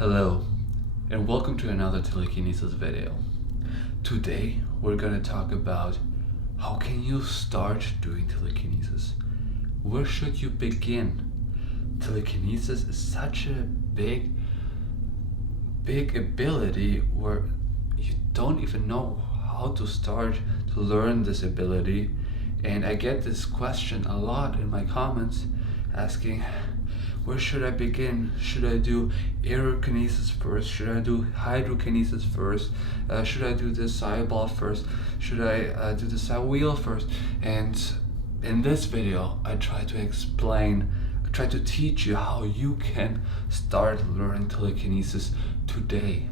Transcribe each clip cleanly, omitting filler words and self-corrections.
Hello, and welcome to another Telekinesis video. Today, we're going to talk about how can you start doing telekinesis? Where should you begin? Telekinesis is such a big ability where you don't even know how to start to learn this ability. And I get this question a lot in my comments asking, where should I begin? Should I do aerokinesis first? Should I do hydrokinesis first? Should I do the psi ball first? Should I do the psi wheel first? And in this video, I try to teach you how you can start learning telekinesis today.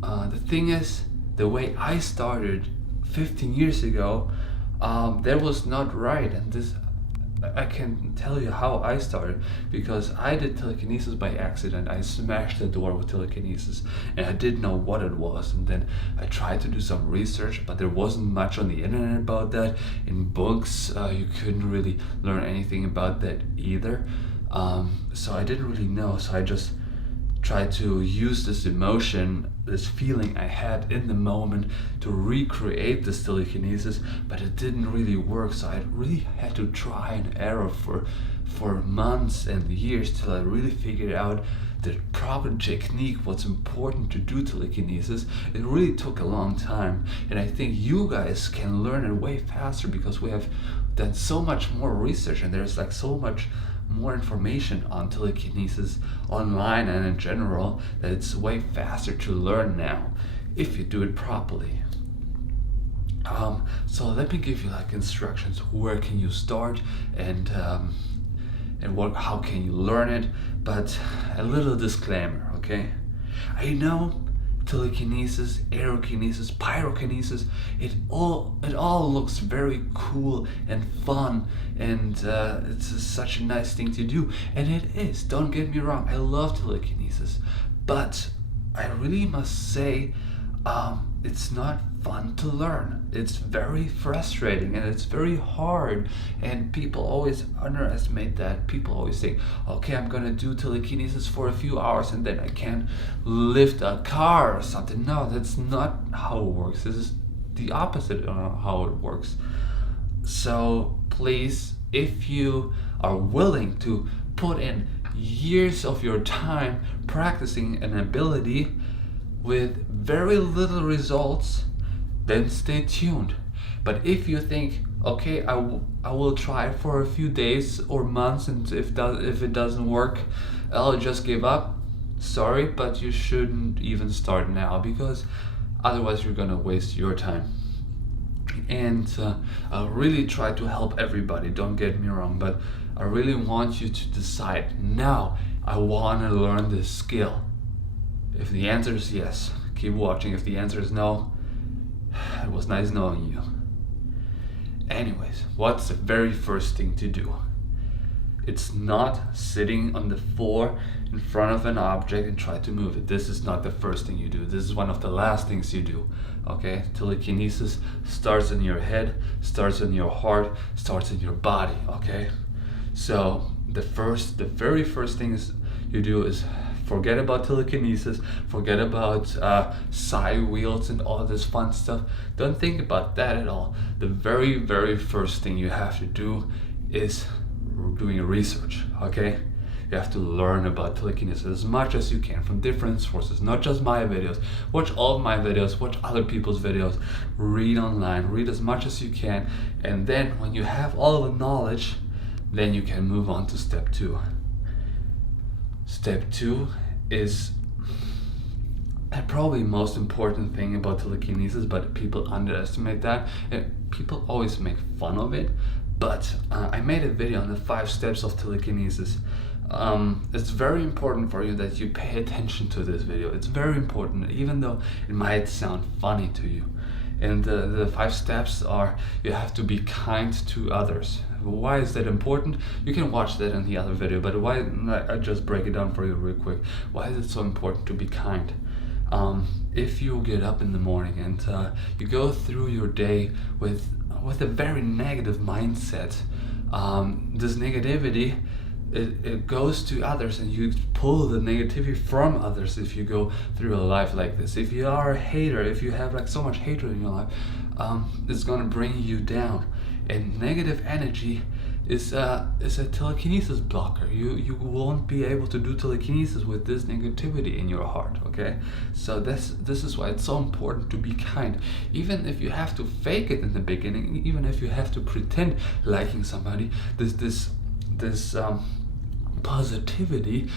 The thing is, the way I started 15 years ago, that was not right, and this I can tell you how I started, because I did telekinesis by accident. I smashed the door with telekinesis and I didn't know what it was, and then I tried to do some research, but there wasn't much on the internet about that. In books you couldn't really learn anything about that either, so I didn't really know. So I just tried to use this emotion, this feeling I had in the moment, to recreate this telekinesis, but it didn't really work. So I really had to try and error for months and years till I really figured out the proper technique, what's important to do telekinesis. It really took a long time, and I think you guys can learn it way faster because we have done so much more research, and there's like so much more information on telekinesis online and in general, that it's way faster to learn now if you do it properly. So let me give you like instructions. Where can you start, and how can you learn it? But a little disclaimer, okay? I know telekinesis, aerokinesis, pyrokinesis, it all looks very cool and fun, and it's such a nice thing to do, and it is, don't get me wrong, I love telekinesis, but I really must say it's not fun to learn. It's very frustrating and it's very hard, and people always underestimate that. People always think, okay, I'm gonna do telekinesis for a few hours and then I can lift a car or something. No, that's not how it works. This is the opposite of how it works. So please, if you are willing to put in years of your time practicing an ability with very little results, then stay tuned. But if you think, okay, I will try for a few days or months, and if it doesn't work, I'll just give up, sorry, but you shouldn't even start now, because otherwise you're gonna waste your time. And I really try to help everybody, don't get me wrong, but I really want you to decide now, I want to learn this skill. If the answer is yes, keep watching. If the answer is no, it was nice knowing you. Anyways, what's the very first thing to do? It's not sitting on the floor in front of an object and try to move it. This is not the first thing you do. This is one of the last things you do. Okay? Telekinesis starts in your head, starts in your heart, starts in your body. Okay? So the very first thing you do is forget about telekinesis, forget about psi wheels and all this fun stuff. Don't think about that at all. The very first thing you have to do is doing research, okay? You have to learn about telekinesis as much as you can from different sources, not just my videos. Watch all of my videos, watch other people's videos, read online, read as much as you can, and then when you have all the knowledge, then you can move on to step 2. Step 2 is probably most important thing about telekinesis, but people underestimate that. People always make fun of it, but I made a video on the 5 steps of telekinesis. It's very important for you that you pay attention to this video. It's very important, even though it might sound funny to you. And the 5 steps are: you have to be kind to others. Why is that important? You can watch that in the other video, but why, I just break it down for you real quick. Why is it so important to be kind? If you get up in the morning and you go through your day with a very negative mindset, this negativity it goes to others, and you pull the negativity from others if you go through a life like this. If you are a hater, if you have like so much hatred in your life, it's gonna bring you down. And negative energy is a telekinesis blocker. You won't be able to do telekinesis with this negativity in your heart. Okay, so this is why it's so important to be kind, even if you have to fake it in the beginning, even if you have to pretend liking somebody. This positivity,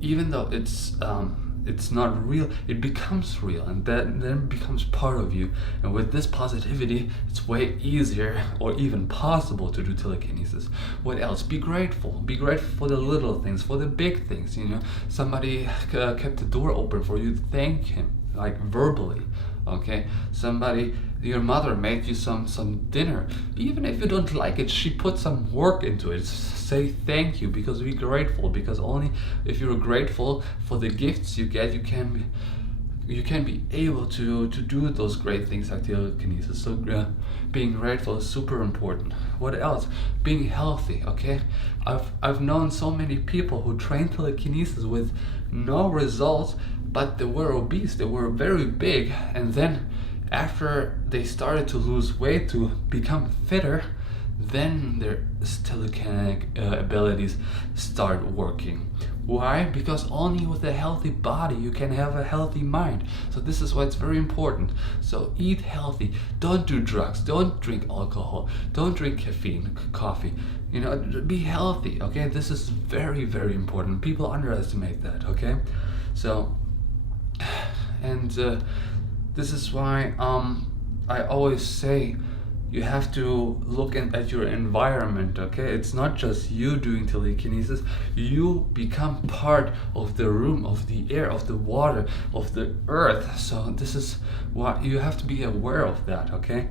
even though it's not real, it becomes real, and that then becomes part of you. And with this positivity, it's way easier or even possible to do telekinesis. What else? Be grateful. Be grateful for the little things, for the big things. You know, somebody kept the door open for you, thank him, like verbally. Okay, somebody, your mother made you some dinner, even if you don't like it, she put some work into it. Say thank you, because be grateful, because only if you're grateful for the gifts you get, you can be able to do those great things like telekinesis. So being grateful is super important. What else? Being healthy. Okay, I've known so many people who train telekinesis with no results, but they were obese, they were very big, and then after they started to lose weight to become fitter, then their telekinetic abilities start working. Why? Because only with a healthy body you can have a healthy mind. So this is why it's very important. So eat healthy, don't do drugs, don't drink alcohol, don't drink caffeine, coffee. You know, be healthy. Okay, this is very, very important. People underestimate that. Okay, so and this is why I always say you have to look at your environment. Okay, it's not just you doing telekinesis, you become part of the room, of the air, of the water, of the earth. So this is why you have to be aware of that. Okay,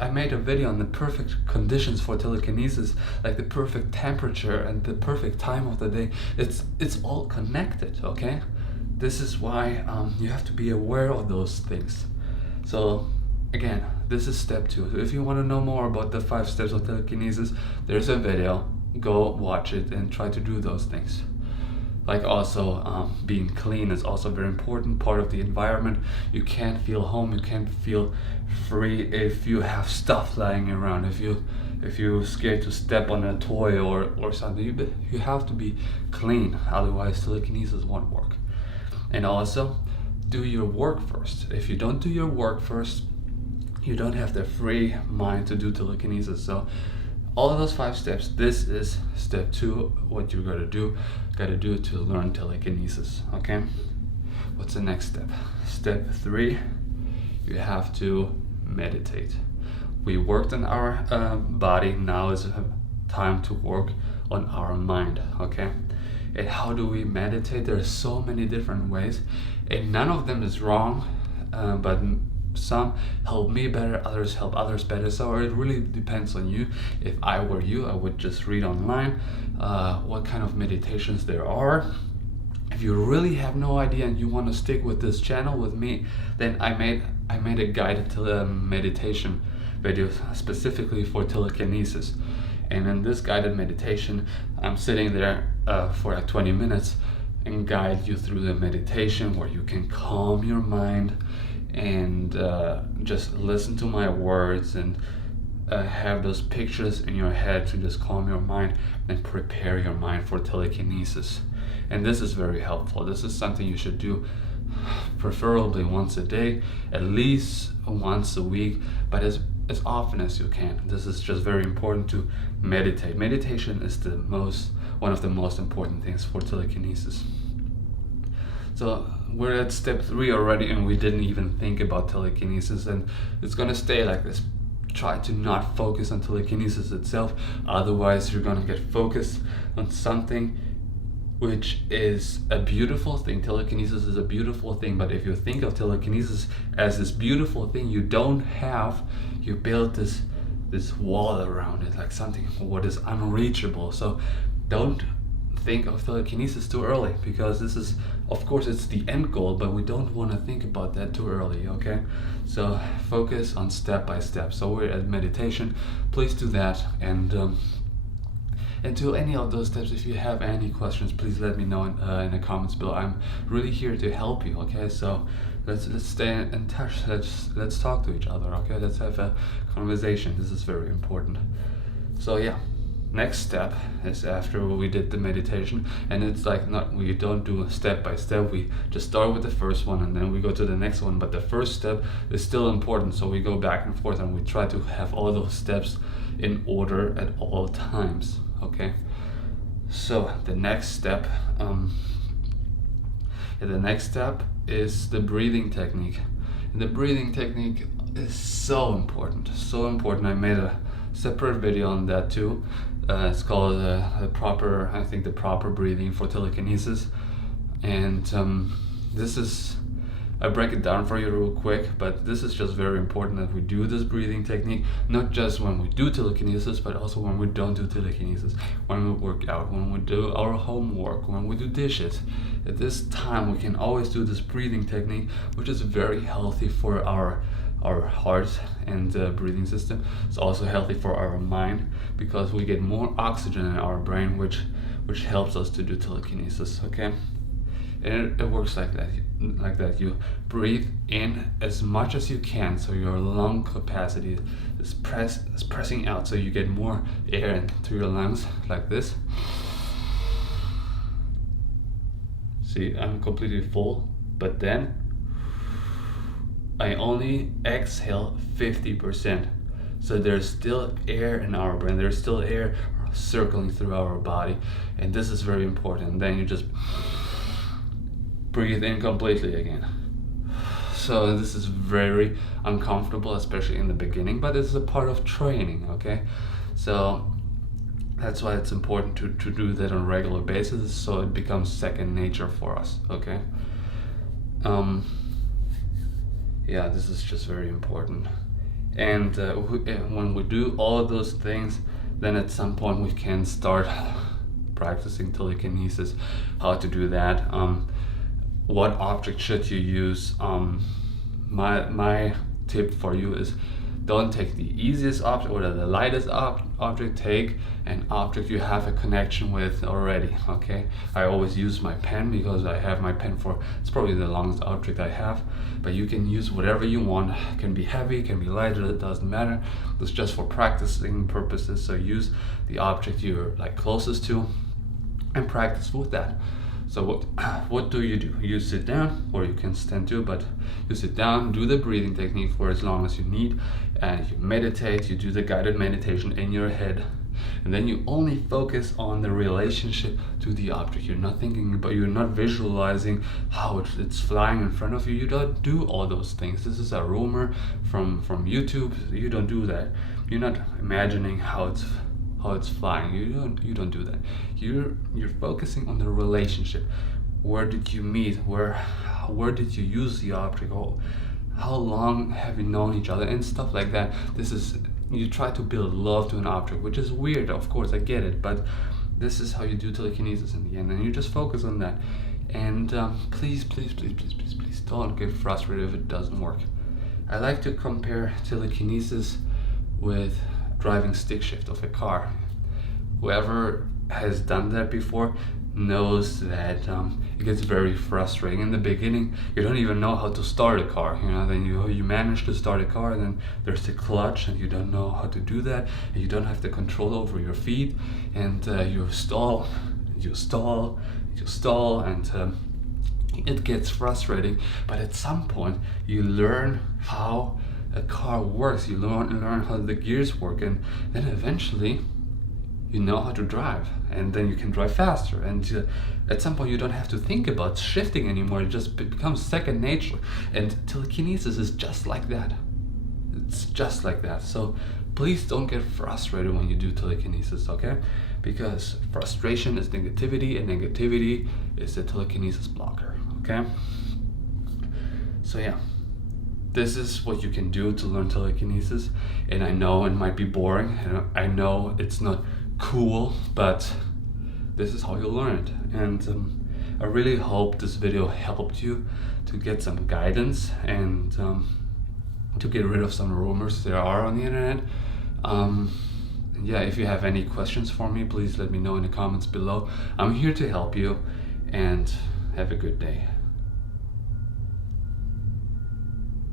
I made a video on the perfect conditions for telekinesis, like the perfect temperature and the perfect time of the day. It's all connected. Okay, this is why you have to be aware of those things. So again, this is step 2. If you want to know more about the 5 steps of telekinesis, there's a video. Go watch it and try to do those things. Like also being clean is also a very important part of the environment. You can't feel home, you can't feel free if you have stuff lying around. If you're scared to step on a toy or something, you have to be clean, otherwise telekinesis won't work. And also, do your work first. If you don't do your work first, you don't have the free mind to do telekinesis. So all of those 5 steps, this is step 2, what you're gotta do to learn telekinesis. Okay, what's the next step? Step 3, you have to meditate. We worked on our body, now is time to work on our mind. Okay, and how do we meditate? There's so many different ways, and none of them is wrong, but some help me better, others help others better. So it really depends on you. If I were you, I would just read online what kind of meditations there are. If you really have no idea and you want to stick with this channel with me, then I made a guided meditation video specifically for telekinesis. And in this guided meditation, I'm sitting there for like 20 minutes and guide you through the meditation where you can calm your mind and just listen to my words and have those pictures in your head to just calm your mind and prepare your mind for telekinesis. And this is very helpful. This is something you should do preferably once a day, at least once a week, but as often as you can. This is just very important to meditate. Meditation is one of the most important things for telekinesis. So we're at step 3 already, and we didn't even think about telekinesis, and it's gonna stay like this. Try to not focus on telekinesis itself, otherwise you're gonna get focused on something which is a beautiful thing. Telekinesis is a beautiful thing, but if you think of telekinesis as this beautiful thing you don't have, you build this wall around it, like something what is unreachable. So don't think of telekinesis too early, because this is, of course, it's the end goal, but we don't want to think about that too early. Okay, so focus on step by step. So we're at meditation, please do that, and And to any of those steps, if you have any questions, please let me know in the comments below. I'm really here to help you. Okay, so let's stay in touch. Let's talk to each other. Okay, let's have a conversation. This is very important. So yeah, next step is after we did the meditation, and it's like we don't do step by step. We just start with the first one and then we go to the next one. But the first step is still important, so we go back and forth and we try to have all those steps in order at all times. Okay. So the next step, is the breathing technique. And the breathing technique is so important, so important. I made a separate video on that too. It's called the proper breathing for telekinesis. And I break it down for you real quick, but this is just very important that we do this breathing technique, not just when we do telekinesis, but also when we don't do telekinesis, when we work out, when we do our homework, when we do dishes. At this time, we can always do this breathing technique, which is very healthy for our heart and breathing system. It's also healthy for our mind because we get more oxygen in our brain, which helps us to do telekinesis. Okay. And it works like that. You breathe in as much as you can, so your lung capacity is pressing out, so you get more air into your lungs, like this. See, I'm completely full, but then I only exhale 50%. So there's still air in our brain, there's still air circling through our body, and this is very important. Then you just breathe in completely again. So this is very uncomfortable, especially in the beginning, but it's a part of training. Okay, so that's why it's important to do that on a regular basis, so it becomes second nature for us. Okay. Yeah, this is just very important. And when we do all of those things, then at some point we can start practicing telekinesis. How to do that? What object should you use? My tip for you is, don't take the easiest object or the lightest object. Take an object you have a connection with already. Okay, I always use my pen because I have my pen it's probably the longest object I have, but you can use whatever you want. It can be heavy, it can be light, it doesn't matter. It's just for practicing purposes. So use the object you're closest to and practice with that. So what do? You sit down, or you can stand too, but you sit down, do the breathing technique for as long as you need, and you meditate. You do the guided meditation in your head, and then you only focus on the relationship to the object. You're not thinking about, you're not visualizing how it's flying in front of you. You don't do all those things. This is a rumor from YouTube. You don't do that. You're not imagining how it's flying. You don't do that. You're focusing on the relationship. Where did you meet? Where did you use the object? How long have you known each other and stuff like that? You try to build love to an object, which is weird, of course, I get it, but this is how you do telekinesis in the end, and you just focus on that. And please don't get frustrated if it doesn't work. I like to compare telekinesis with driving stick shift of a car. Whoever has done that before knows that it gets very frustrating in the beginning. You don't even know how to start a car, then you manage to start a car, and then there's the clutch and you don't know how to do that, and you don't have the control over your feet, and you stall, and it gets frustrating. But at some point you learn how a car works, you learn how the gears work, and then eventually you know how to drive, and then you can drive faster, and at some point you don't have to think about shifting anymore. It just becomes second nature, and telekinesis is just like that. It's just like that. So please don't get frustrated when you do telekinesis, okay? Because frustration is negativity, and negativity is a telekinesis blocker, okay? So yeah, this is what you can do to learn telekinesis. And I know it might be boring, and I know it's not cool, but this is how you learn it. And I really hope this video helped you to get some guidance and to get rid of some rumors there are on the internet. yeah, if you have any questions for me, please let me know in the comments below. I'm here to help you, and have a good day.